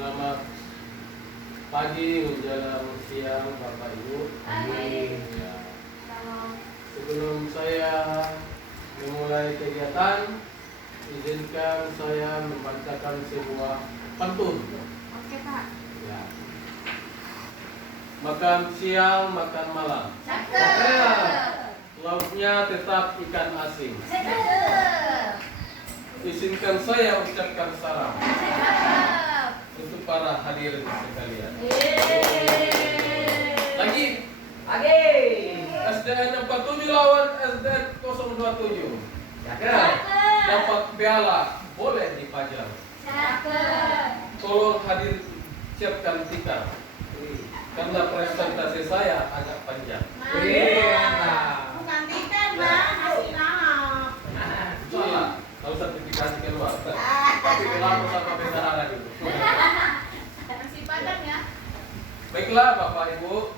Selamat pagi menjelang siang Bapak Ibu. Amin. Ya. Sebelum saya memulai kegiatan, izinkan saya membacakan sebuah pantun. Oke, Pak. Ya. Makan siang, makan malam. Cakep. Lauknya tetap ikan asin. Cakep. Izinkan saya ucapkan salam Cakep. untuk para hadirin sekalian. Yeay. Lagi SDN 47 lawan SDN 027. Cakep. Dapat piala, boleh dipajang. Cakep. Tolong hadir siapkan tikar. Karena presentasi saya agak panjang. Bukan tiket, Pak. Masih lahap. Salah, kalau sertifikasi keluar. Tapi kelapa sama bendahara gitu. Masih padang ya? Baiklah Bapak Ibu,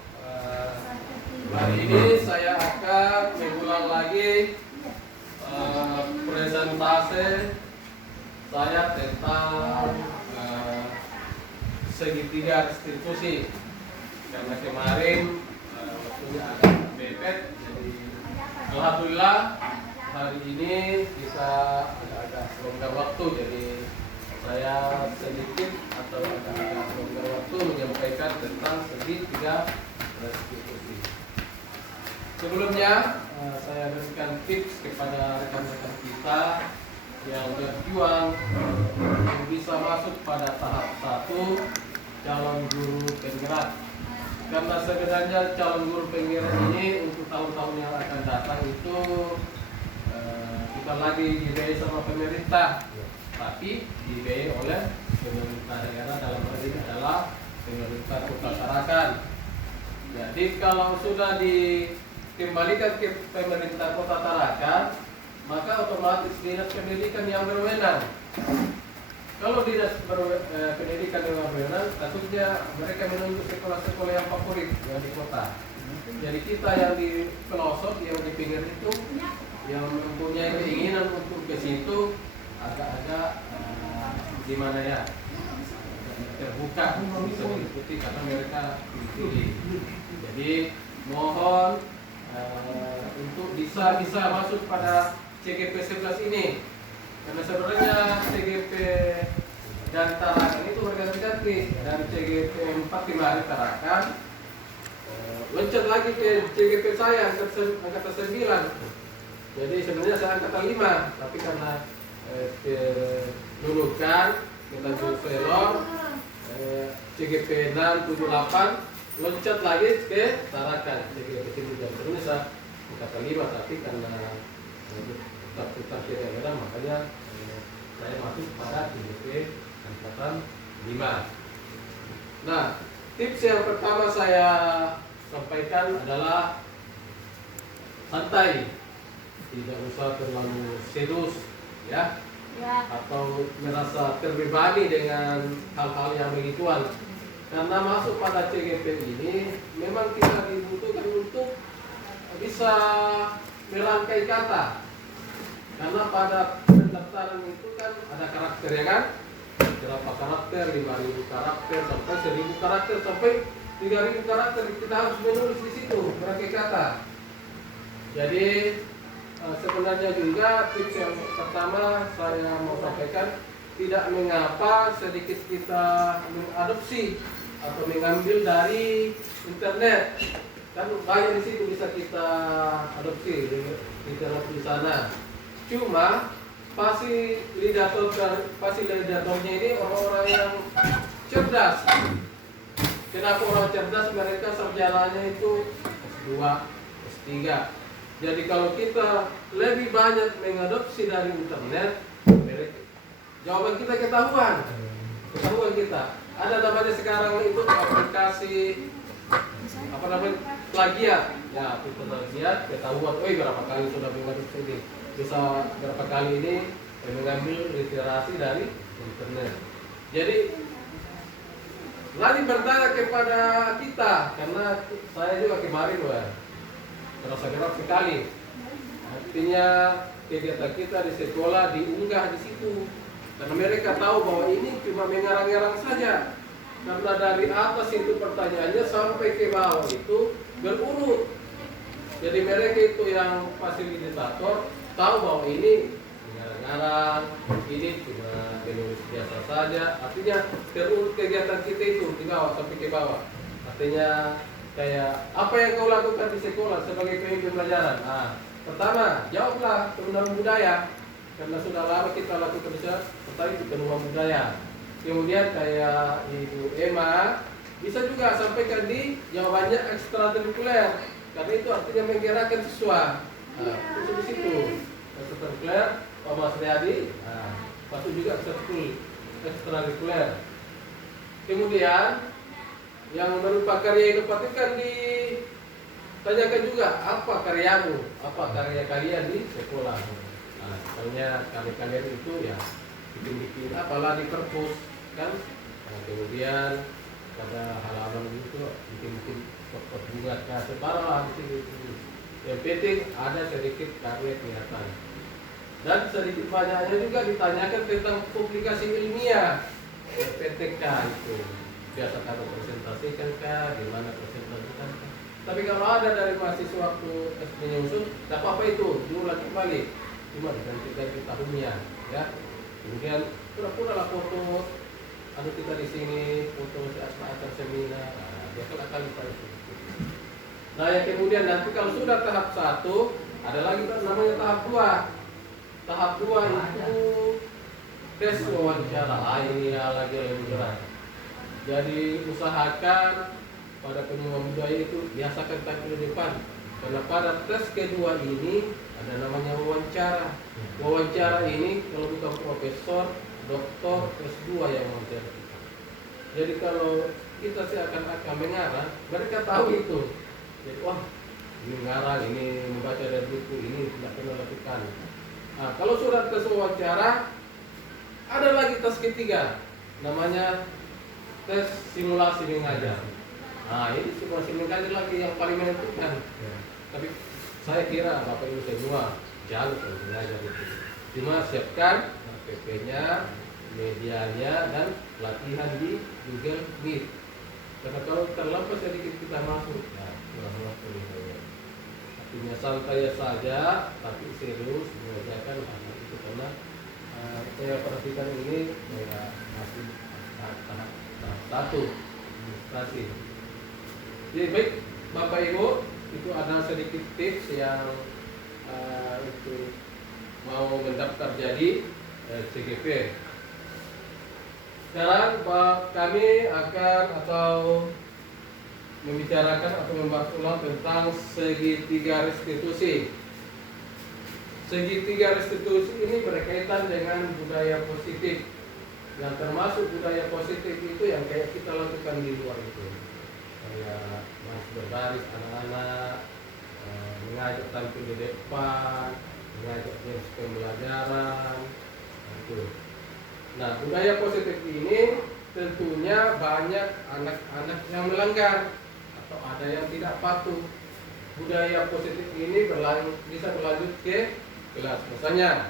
hari ini saya akan mengulang lagi presentasi saya tentang segitiga restitusi. Karena kemarin waktunya agak mepet, jadi alhamdulillah hari ini kita agak longgar waktu, jadi saya sedikit atau agak longgar waktu menyampaikan tentang segitiga restitusi. Sebelumnya saya berikan tips kepada rekan-rekan kita yang berjuang untuk bisa masuk pada tahap 1 calon guru penggerak. Karena sebenarnya calon guru penggerak ini untuk tahun-tahun yang akan datang itu bukan lagi dibiayai sama pemerintah, tapi dibiayai oleh pemerintah daerah, dalam hal ini adalah pemerintah Kota Tarakan. Jadi kalau sudah dikembalikan ke pemerintah Kota Tarakan, maka otomatis dinas pendidikan yang berwenang. Kalau dinas pendidikan yang berwenang, tentunya mereka menunjuk sekolah-sekolah yang favorit yang di kota. Jadi kita yang di pelosok, yang di pinggir itu, yang mempunyai keinginan untuk ke situ agak-agak gimana ya, terbuka bisa mengikuti karena mereka dipilih. Jadi mohon untuk bisa masuk pada CGP 11 ini. Karena sebenarnya CGP dan Tarakan itu berganti-ganti. Dari CGP 4 kemarin Tarakan loncat lagi ke CGP saya angkatan 9. Jadi sebenarnya saya angkatan 5, tapi karena kelulukan kita selor CGP 6, 7, 8 loncat lagi ke Tarakan CGP 9. Sebenarnya saya angkatan 5, tapi karena putar ke daerah, makanya saya masuk pada CGP angkatan 5. Nah, tips yang pertama saya sampaikan adalah santai, tidak usah terlalu serius ya, atau merasa terbebani dengan hal-hal yang begituan. Karena masuk pada CGP ini memang kita dibutuhkan untuk bisa merangkai kata. Karena pada pendaftaran itu kan ada karakter ya kan, berapa karakter, 5.000 karakter sampai 1.000 karakter sampai 3.000 karakter, kita harus menulis di situ berbagai kata. Jadi sebenarnya juga tips yang pertama saya mau sampaikan, tidak mengapa sedikit kita mengadopsi atau mengambil dari internet, kan banyak di situ bisa kita adopsi di sana. Cuma fasilitatornya ini orang-orang yang cerdas. Kenapa orang cerdas? Mereka sarjananya itu S2, S3. Jadi kalau kita lebih banyak mengadopsi dari internet, jawaban kita ketahuan kita. Ada namanya sekarang itu aplikasi plagiat. Ya, itu plagiat ketahuan. Berapa kali sudah mengadopsi ini? Bisa berapa kali ini mengambil literasi dari internet. Jadi lagi bertanya kepada kita, karena saya juga kemarin terasa gerak sekali. Artinya kegiatan kita di sekolah diunggah di situ. Karena mereka tahu bahwa ini cuma mengarang-arang saja. Karena dari atas itu pertanyaannya sampai ke bawah itu berurut. Jadi mereka itu yang fasilitator tahu bahwa ini mengarang-arang, ini cuma menulis biasa saja. Artinya terurut kegiatan kita itu di bawah sampai ke bawah. Artinya kayak apa yang kau lakukan di sekolah sebagai pemimpin pelajaran? Nah, pertama jawablah pengembangan budaya. Karena sudah lama kita lakukan pertama itu pengembangan budaya. Kemudian kayak Ibu Emma bisa juga sampaikan di jawabannya ekstrakurikuler. Karena itu artinya menggerakkan siswa. Nah, itu di situ. Ekstrakurikuler, Pak Mas Riyadi, masuk juga ekstrakurikuler. Kemudian yang berupa karya inovatif kan ditanyakan juga apa karyamu, apa karya kalian di sekolah. Nah, misalnya kalian itu ya bikin apalah di perpus kan. Nah, kemudian pada halaman itu bikin pot bunga sebarang gitu. Yang penting ada sedikit karya kelihatan. Dan sedikit banyaknya juga ditanyakan tentang publikasi ilmiah, PTK itu. Biasa kamu presentasikan kah, di mana presentasikan kah. Tapi kalau ada dari mahasiswa waktu SD-nya usul, tidak apa-apa itu, diulang kembali. Cuma diganti tahunnya, ya. Kemudian pura-pura lah foto, ada kita di sini, foto acara seminar, biasa akan kita itu. Nah, ya kemudian nanti kalau sudah tahap 1, ada lagi namanya tahap 2. Tahap 2 itu tes wawancara. Ini ya lagi lebih berat. Jadi usahakan pada pengembangan budaya itu biasakan tampil di depan. Karena pada tes kedua ini ada namanya wawancara. Wawancara ini kalau bukan profesor, doktor, S2 yang wawancara kita. Jadi kalau kita seakan-akan mengarang, mereka tahu itu. Jadi wah, ini mengarang, ini membaca dari buku, ini tidak pernah lakukan. Nah, kalau sudah tes wawancara, ada lagi tes ketiga, namanya tes simulasi mengajar. Nah, ini simulasi mengajar lagi yang paling menentukan. Tapi saya kira Bapak Ibu semua jago mengajar itu. Cuma siapkan PP-nya, medianya, dan latihan di Google Meet. Karena kalau terlambat sedikit kita masuk, ya kurang waktu. Artinya santai saja, tapi serius mengerjakan hal itu karena saya perhatikan ini masih tahap 1 administrasi. Jadi baik Bapak Ibu, itu ada sedikit tips yang itu mau mendaftar jadi CGP. Sekarang kami akan atau membicarakan atau membahas ulang tentang segitiga restitusi. Segitiga restitusi ini berkaitan dengan budaya positif. Yang termasuk budaya positif itu yang kayak kita lakukan di luar itu. Kayak masih berbaris anak-anak, mengajak tampil di depan, mengajak jenis pembelajaran, itu. Nah, budaya positif ini tentunya banyak anak-anak yang melanggar atau ada yang tidak patuh. Budaya positif ini bisa berlanjut ke kelas. Misalnya,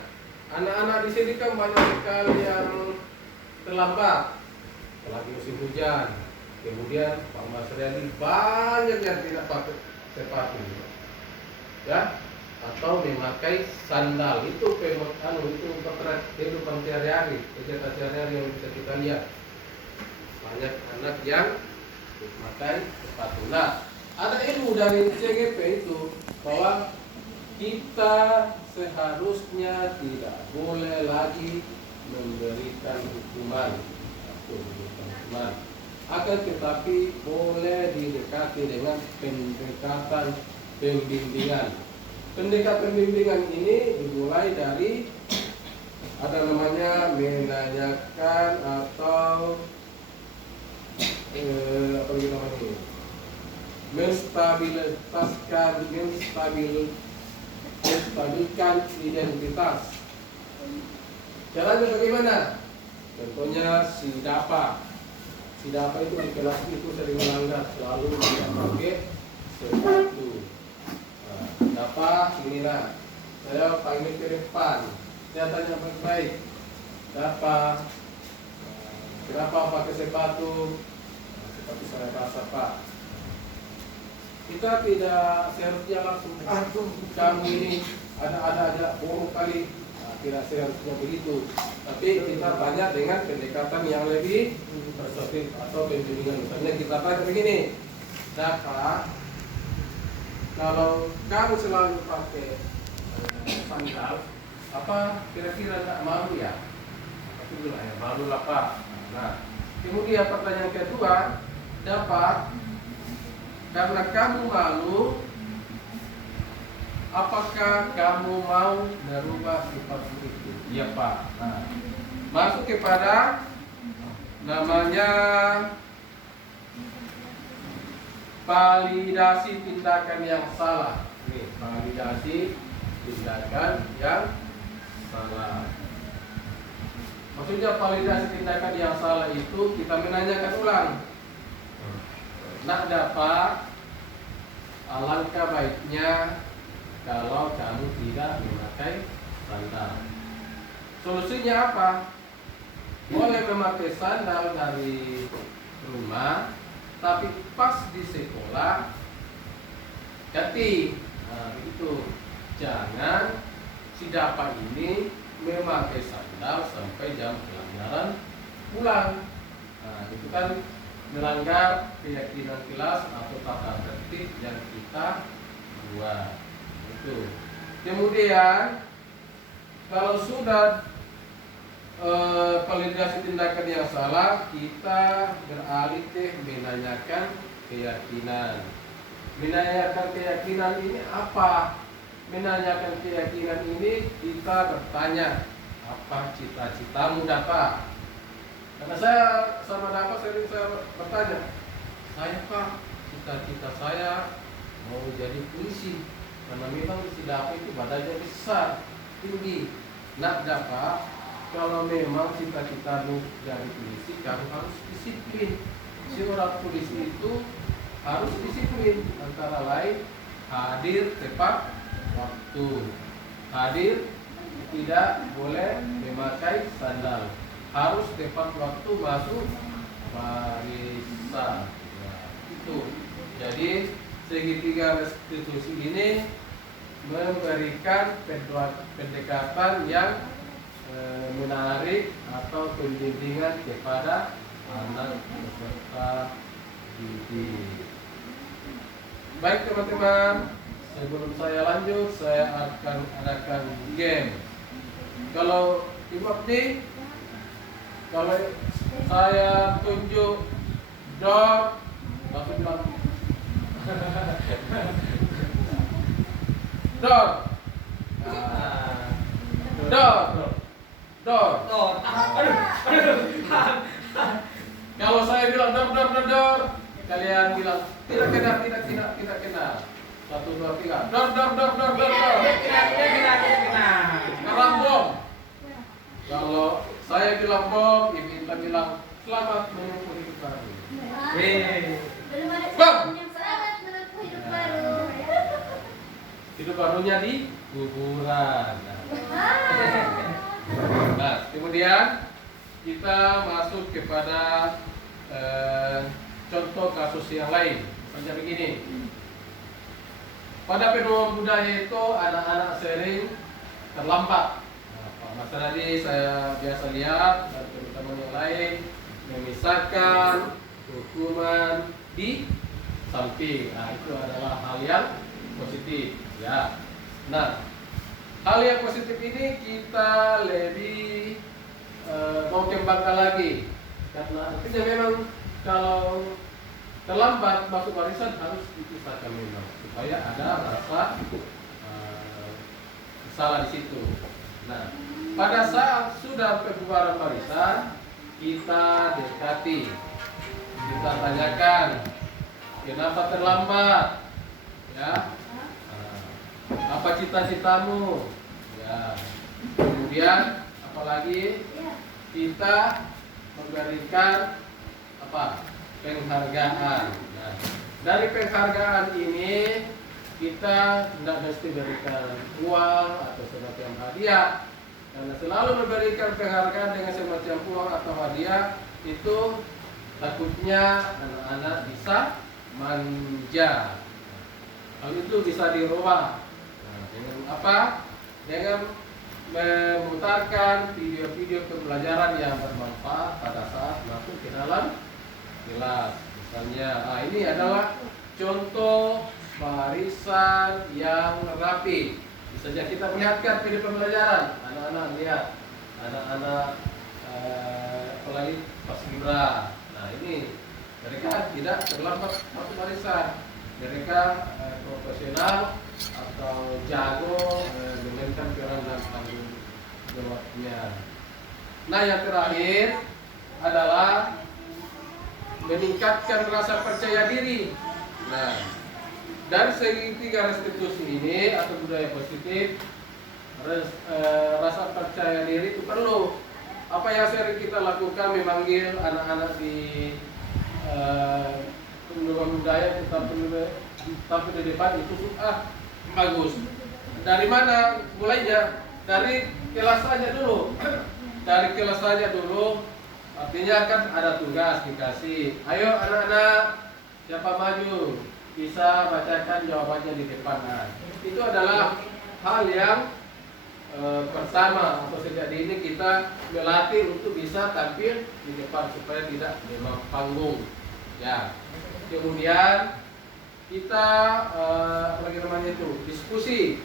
anak-anak di sini kan banyak sekali yang terlambat, apalagi musim hujan. Kemudian Pak Mas Riyadi banyak yang tidak pakai sepatu, ya, atau memakai sandal. Itu itu potret kehidupan sehari-hari, kegiatan sehari-hari yang bisa kita lihat. Banyak anak yang memakai sepatu. Nah, ada ilmu dari CGP itu bahwa kita seharusnya tidak boleh lagi memberikan hukuman atau hukuman. Akan tetapi boleh didekati dengan pendekatan pembimbingan. Pendekatan pembimbingan ini dimulai dari ada namanya menanyakan atau apa namanya, menstabilkan identitas. Caranya bagaimana? Contohnya si Dapa itu di kelas itu sering melanggar, selalu tidak pakai sepatu. Nah, Dapa inilah, saya panggil ke depan, saya tanya baik-baik, Kenapa? Kenapa pakai sepatu? Seperti saya rasa Pak, kita tidak seharusnya langsung kamu ini ada aja bohong kali. Nah, tidak seharusnya begitu. Tapi kita banyak dengan pendekatan yang lebih persuasif atau pembimbingan. Misalnya kita tanya begini, dapat kalau kamu selalu pakai sandal, apa kira-kira tak malu ya? Tapi dulu ya malu lah Pak. Nah, kemudian pertanyaan kedua, dapat karena kamu malu, apakah kamu mau merubah sifat itu? Iya Pak. Nah, masuk kepada namanya validasi tindakan yang salah. Nih, validasi tindakan yang salah. Maksudnya validasi tindakan yang salah itu kita menanyakan ulang. Nak dapat, alangkah baiknya kalau kamu tidak memakai sandal. Solusinya apa? Boleh memakai sandal dari rumah, tapi pas di sekolah ganti. Nah, itu jangan si dapat ini memakai sandal sampai jam pelajaran pulang. Nah, itu kan melanggar keyakinan kelas atau tata tertib yang kita buat. Itu. Kemudian kalau sudah validasi tindakan yang salah, kita beralih ke menanyakan keyakinan. Menanyakan keyakinan ini apa? Menanyakan keyakinan ini kita bertanya, apa cita-citamu dapat? Karena saya sama dapat sering saya bertanya, saya Pak, cita-cita saya mau jadi polisi. Karena memang si dapat itu badannya besar, tinggi. Nak dapat, kalau memang cita-citamu jadi polisi, kamu harus disiplin. Seorang polisi itu harus disiplin, antara lain hadir tepat waktu, hadir tidak boleh memakai sandal, harus tepat waktu masuk barisan. Ya, itu. Jadi segitiga restitusi ini memberikan pendekatan yang menarik atau pembimbingan kepada anak peserta didik. Baik teman-teman, sebelum saya lanjut, saya akan adakan game. Kalau Ibu Abdi, kalau saya tunjuk door, langsung bilang door. Door. Kalau saya bilang door, kalian bilang tidak kena. 1, 2, 3. Door. Sekarang bom. Kalau saya bilang bom, Ibu Intan bilang selamat menempuh hidup baru. Belum ada Bom. yang selamat menempuh hidup baru. Hidup barunya di kuburan. Nah, kemudian kita masuk kepada contoh kasus yang lain. Misalnya begini. Pada pedoman budaya itu anak-anak sering terlambat. Nah, Pak Mas tadi saya biasa lihat dan teman-teman yang lain memisahkan hukuman di samping. Nah, itu adalah hal yang positif, ya. Nah, hal yang positif ini kita lebih mau kembangkan lagi, karena artinya memang kalau terlambat masuk barisan harus dipisahkan memang supaya ada rasa salah di situ. Nah, pada saat sudah pembubaran barisan, kita dekati, kita tanyakan kenapa terlambat, ya, apa cita-citamu, ya. Kemudian apalagi kita memberikan apa? Penghargaan. Nah, dari penghargaan ini kita tidak mesti berikan uang atau semacam hadiah, Karena selalu memberikan penghargaan dengan semacam uang atau hadiah itu takutnya anak-anak bisa manja. Hal itu bisa dirubah dengan apa? Dengan memutarkan video-video pembelajaran yang bermanfaat pada saat masuk ke dalam kelas. Misalnya, ini adalah contoh barisan yang rapi. Bisa saja kita melihatkan video pembelajaran. Anak-anak lihat, anak-anak apalagi paskibra. Nah ini mereka tidak terlambat masuk barisan. Mereka profesional atau jago memainkan peran dan tanggung jawabnya. Nah yang terakhir adalah meningkatkan rasa percaya diri. Nah dari segi 3 restitusi ini atau budaya positif, rasa percaya diri itu perlu. Apa yang sering kita lakukan memanggil anak-anak di pendidikan budaya kita tampil di depan itu bagus. Dari mana mulainya? Dari kelas saja dulu. Dari kelas saja dulu. Artinya kan ada tugas dikasih. Ayo anak-anak, siapa maju bisa bacakan jawabannya di depan. Nah, itu adalah hal yang pertama atau sejak dini kita melatih untuk bisa tampil di depan supaya tidak memang panggung. Ya. Kemudian kita lagi namanya itu diskusi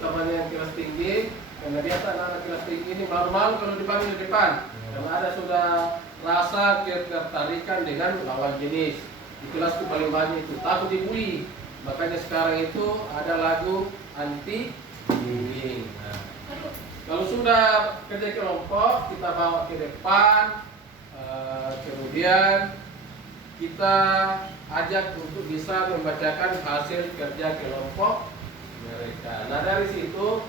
utamanya yang kelas tinggi, karena biasa anak-anak kelas tinggi ini malu-malu kalau dipanggil di depan karena ada sudah rasa ketertarikan dengan lawan jenis. Di kelas itu paling banyak itu takut dibully, makanya sekarang itu ada lagu anti bullying. Nah, kalau sudah kerja kelompok kita bawa ke depan, kemudian kita ajak untuk bisa membacakan hasil kerja kelompok mereka. Nah dari situ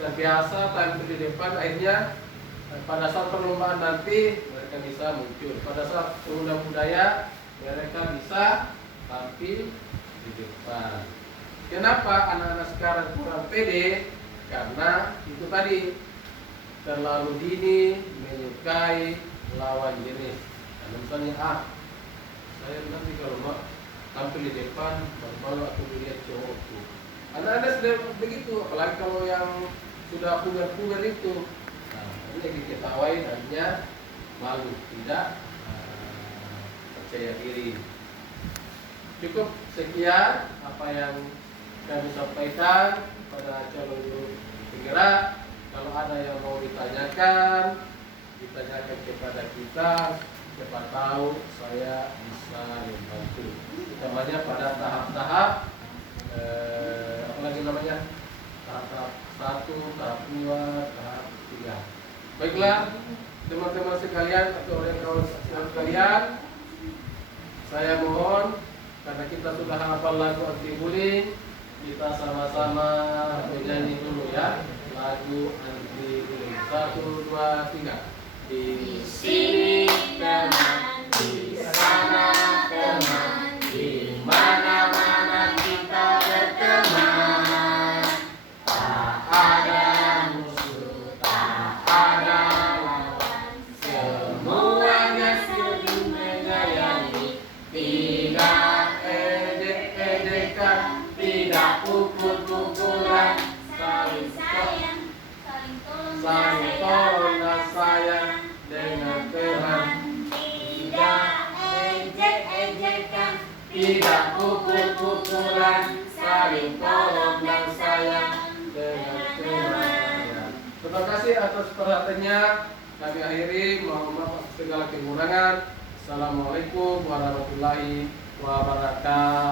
terbiasa tampil di depan, akhirnya pada saat perlombaan nanti mereka bisa muncul. Pada saat undang budaya mereka bisa tampil di depan. Kenapa anak-anak sekarang kurang pede? Karena itu tadi terlalu dini menyukai lawan jenis. Nah, misalnya saya nanti kalau mau tampil di depan baru aku lihat cowokku. Anak-anak sudah begitu, apalagi kalau yang sudah puber-puber itu. Nah, ini lagi ketawain hanya malu, tidak percaya diri. Cukup sekian apa yang kami sampaikan pada calon guru penggerak. Kalau ada yang mau ditanyakan kepada kita. Siapa tahu saya bisa membantu. Utamanya pada tahap-tahap apa lagi namanya? Tahap 1, tahap 2, tahap 3. Baiklah, teman-teman sekalian atau kawan sekalian, saya mohon karena kita sudah hafal lagu anti bullying, kita sama-sama menyanyi dulu ya lagu anti bullying. 1, 2, 3. Di sini teman, di sana teman, di mana-mana kita berteman. Tak ada musuh, tak ada lawan, semuanya saling menyayangi. Tidak ejek-ejekan, tidak pukul-pukulan, saling sayang, saling tolong dan sayang dengan Tuhan. Tidak ejek-ejekan, tidak pukul-pukulan, saling tolong dan sayang dengan Tuhan. Ya. Terima kasih atas perhatiannya. Kami akhiri, mohon maaf segala kekurangan. Assalamualaikum warahmatullahi wabarakatuh.